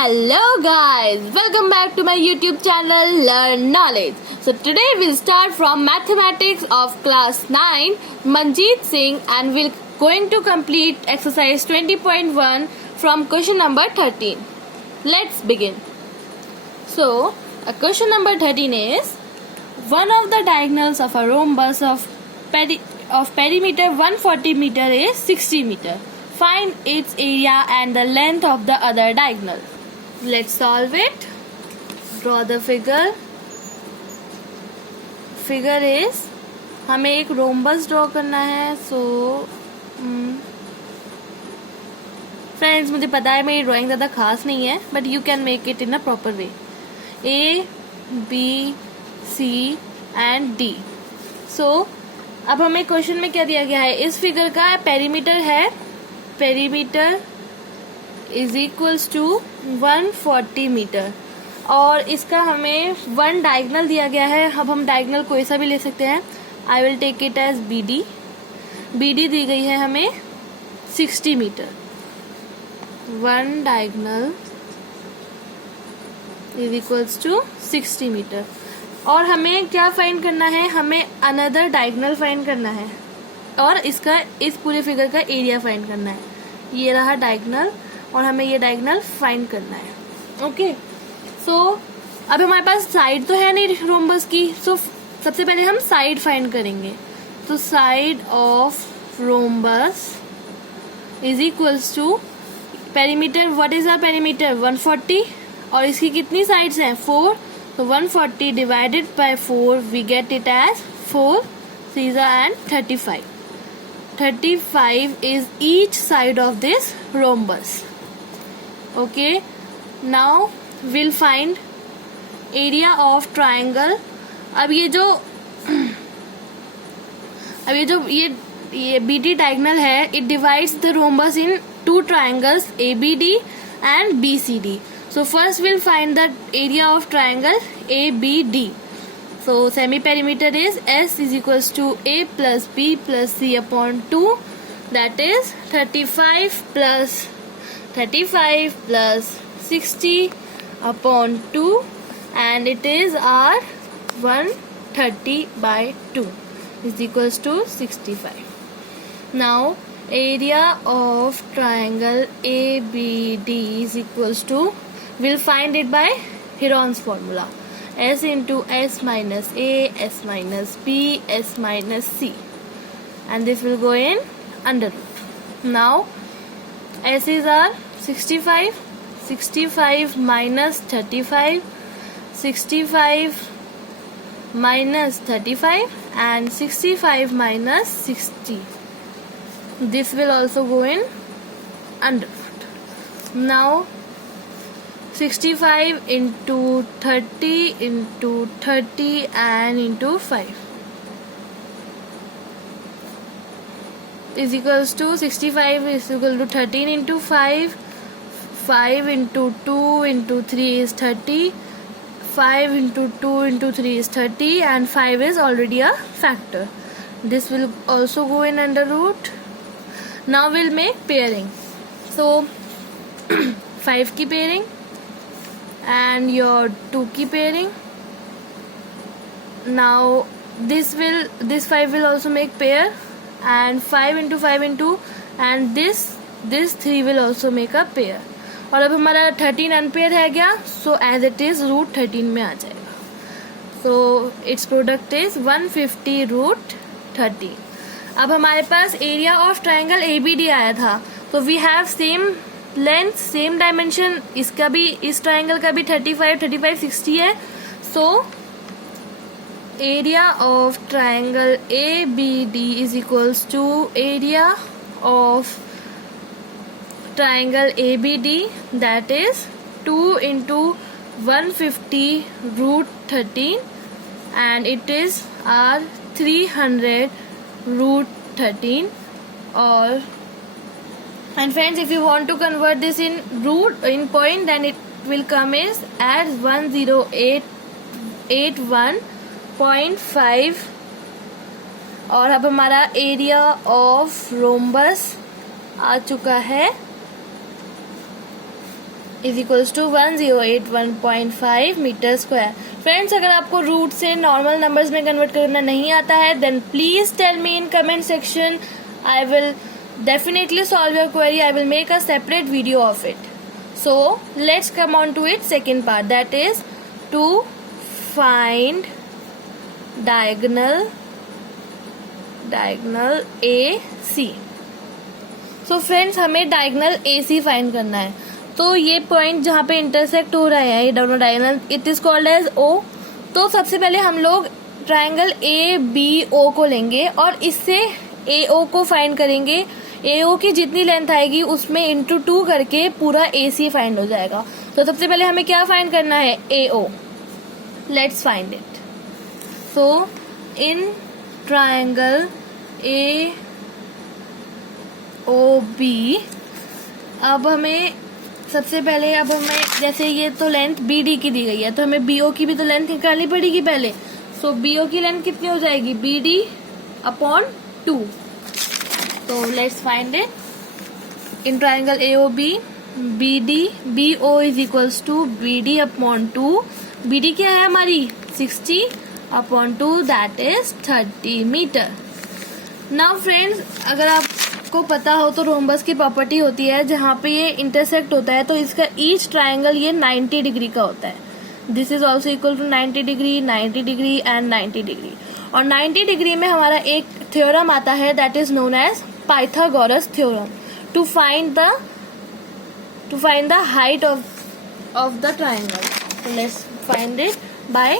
Hello guys, welcome back to my YouTube channel Learn Knowledge. So today we'll start from mathematics of class 9 Manjeet Singh and we're going to complete exercise 20.1 from question number 13. Let's begin. So question number 13 is one of the diagonals of a rhombus of perimeter 140 meter is 60 meter. Find its area and the length of the other diagonal. Let's solve it. Draw the figure. Figure is हमें एक rhombus draw करना है. Friends मुझे पता है मेरी drawing ज़्यादा खास नहीं है, but you can make it in a proper way. A, B, C and D. सो अब हमें क्वेश्चन में क्या दिया गया है. इस फिगर का पेरीमीटर है, perimeter is equals to 140 metre और इसका हमें वन डायगनल दिया गया है. अब हम डायगनल कोई सा भी ले सकते हैं. I will take it as BD. BD दी गई है हमें 60 metre. One diagonal is equals to 60 metre और हमें क्या फाइंड करना है. हमें अनदर डायगनल फाइंड करना है और इसका इस पूरे फिगर का एरिया फाइंड करना है. ये रहा डायगनल और हमें ये डायगनल फाइंड करना है. ओके, सो अब हमारे पास साइड तो है नहीं रोम्बस की. सो सबसे पहले हम साइड फाइंड करेंगे. तो side of rhombus is equals to perimeter. What is our perimeter 140 और इसकी कितनी साइड्स हैं 4. तो 140 divided by 4 we get it as 4 3 and 35. 35 is each side of this rhombus. Okay, now we'll find area of triangle. अब ये जो BD diagonal है, it divides the rhombus in two triangles ABD and BCD. So first we'll find the area of triangle ABD. So semi perimeter is S is equals to A plus B plus C upon 2. That is 35 plus 60 upon 2 and it is our 130 by 2 is equals to 65. Now area of triangle ABD is equals to, we'll find it by Heron's formula. S into S minus A, S minus B, S minus C, and this will go in under root. Now S is our 65, 65 minus 35, 65 minus 35 and 65 minus 60. This will also go in under root. Now 65 into 30 into 30 and into 5 is equals to 65 is equal to 13 into 5. 5 into 2 into 3 is 30. 5 into 2 into 3 is 30 and 5 is already a factor. This will also go in under root. Now we'll make pairing. So 5 की pairing and your 2 की pairing. Now this 5 will also make pair and 5 into 5 into and this 3 will also make a pair. और अब हमारा 13 unpair है गया. So as it is root 13 में आ जाएगा. So its product is 150 root 13. अब हमारे पास एरिया ऑफ ट्राइंगल ABD आया था. तो we have same length same dimension. इसका भी इस ट्राइंगल का भी 35 60 है. So area of triangle ABD is equals to area of triangle ABD that is 2 into 150 root 13 and it is our 300 root 13. or And friends, if you want to convert this in point, then it will come as 10881.5. और अब हमारा area of rhombus आ चुका है is equals to 1081.5 metre square. Friends, अगर आपको root से normal numbers में कन्वर्ट करना नहीं आता है then please tell me in comment section. I will definitely solve your query. I will make a separate video of it. So let's come on to its second part, that is to find diagonal AC. So friends, हमें diagonal AC find करना है। तो ये point जहाँ पे intersect हो रहा है ये दोनों diagonal, it is called as O। तो सबसे पहले हम लोग ट्राइंगल ABO को लेंगे और इससे AO को फाइंड करेंगे। AO की जितनी लेंथ आएगी उसमें इंटू 2 करके पूरा AC फाइंड हो जाएगा। तो सबसे पहले हमें क्या फाइंड करना है? AO। Let's find it. So in triangle AOB अब हमें सबसे पहले जैसे ये तो लेंथ BD की दी गई है तो हमें BO की भी तो लेंथ निकालनी पड़ेगी पहले। सो BO की लेंथ कितनी हो जाएगी? BD upon 2। तो let's find it. In triangle AOB BO is equals to BD upon 2। BD क्या है हमारी? 60 upon 2 that is 30 metre. Now friends, अगर आपको पता हो तो रोम्बस की प्रॉपर्टी होती है जहाँ पे ये इंटरसेक्ट होता है तो इसका ईच ट्राइंगल ये 90 डिग्री का होता है। This is also equal to 90 degree, 90 degree and 90 degree. और 90 डिग्री में हमारा एक थ्योरम आता है that is known as Pythagoras theorem to find the height of the triangle. So let's find it by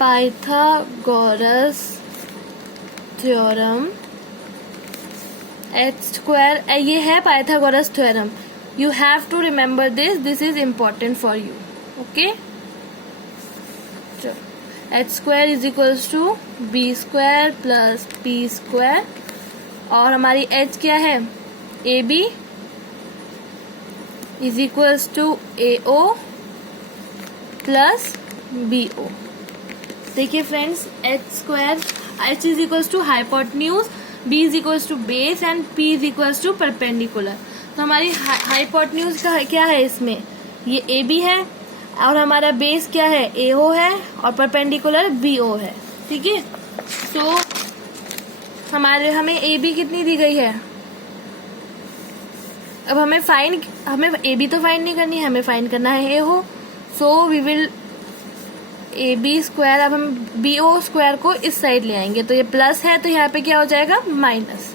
Pythagoras theorem h square। ये है Pythagoras theorem। You have to remember this. This is important for you. Okay? h square is equals to b square plus p square। और हमारी h क्या है? AB is equals to AO plus BO। देखिए friends, h is equals to hypotenuse, b is equals to base and p is equals to perpendicular। तो हमारी hypotenuse का क्या है इसमें? ये AB है और हमारा बेस क्या है? AO है और परपेंडिकुलर BO है। ठीक है, तो हमें AB कितनी दी गई है? अब हमें AB तो फाइंड नहीं करनी है, हमें फाइंड करना है AO। So we will AB square, अब हम BO स्क्वायर को इस साइड ले आएंगे तो ये प्लस है तो यहाँ पे क्या हो जाएगा? माइनस।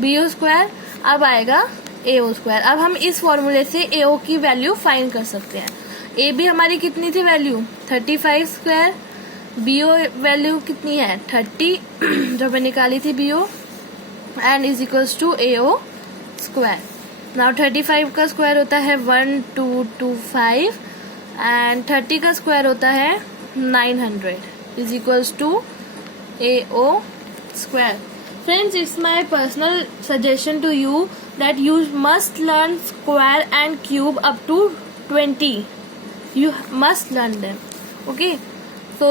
BO स्क्वायर अब आएगा AO स्क्वायर। अब हम इस फॉर्मूले से AO की वैल्यू फाइंड कर सकते हैं। AB हमारी कितनी थी वैल्यू? 35 स्क्वायर। BO वैल्यू कितनी है? 30 जो मैं निकाली थी BO and is equals to AO square. Now 35 का स्क्वायर होता है 1225 एंड 30 का स्क्वायर होता है 900 is equals to AO square. Friends, it's my personal suggestion to you that you must learn square and cube up to 20। You must learn them. Okay, so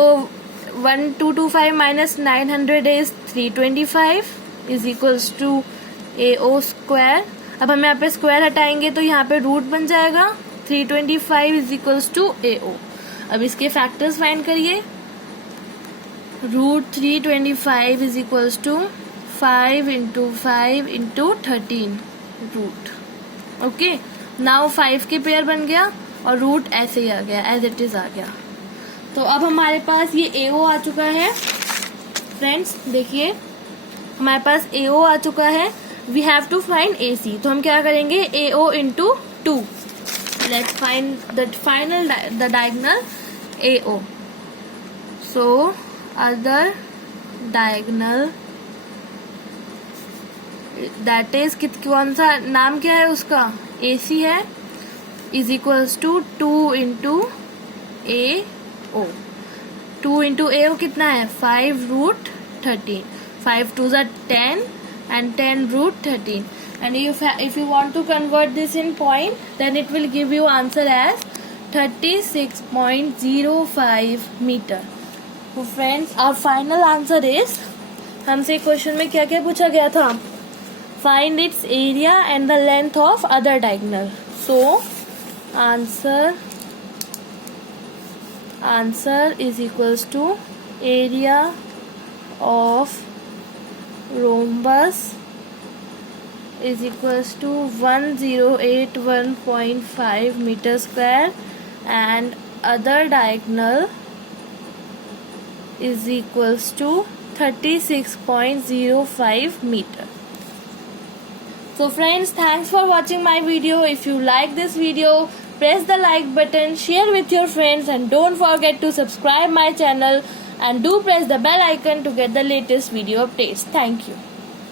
1225 minus 900 is 325 is equals to AO square। अब हम यहाँ पे square हटाएंगे तो यहाँ पे root बन जाएगा 325 is equals to AO। अब इसके फैक्टर्स फाइंड करिए। Root 325 is equals to 5 into 5 into 13 root. Okay, now 5 के पेयर बन गया और रूट ऐसे ही आ गया, एज इट इज आ गया। तो अब हमारे पास ये AO आ चुका है। फ्रेंड्स देखिए, हमारे पास AO आ चुका है। We have to find AC। तो हम क्या करेंगे? AO into 2। Let's find the diagonal AO। So other diagonal that is कौन सा नाम क्या है उसका? AC है, is equals to 2 into AO। 2 into AO कितना है? 5 root 13। 5 2 are 10 and 10 root 13। And if you want to convert this in point, then it will give you answer as 36.05 meter। So friends, our final answer is, हमसे question में क्या क्या पूछा गया था? find its area and the length of other diagonal. So answer is equals to area of rhombus is equals to 1081.5 meter square and other diagonal is equals to 36.05 meter. So friends, thanks for watching my video. If you like this video, press the like button, share with your friends, and don't forget to subscribe my channel and do press the bell icon to get the latest video updates. Thank you.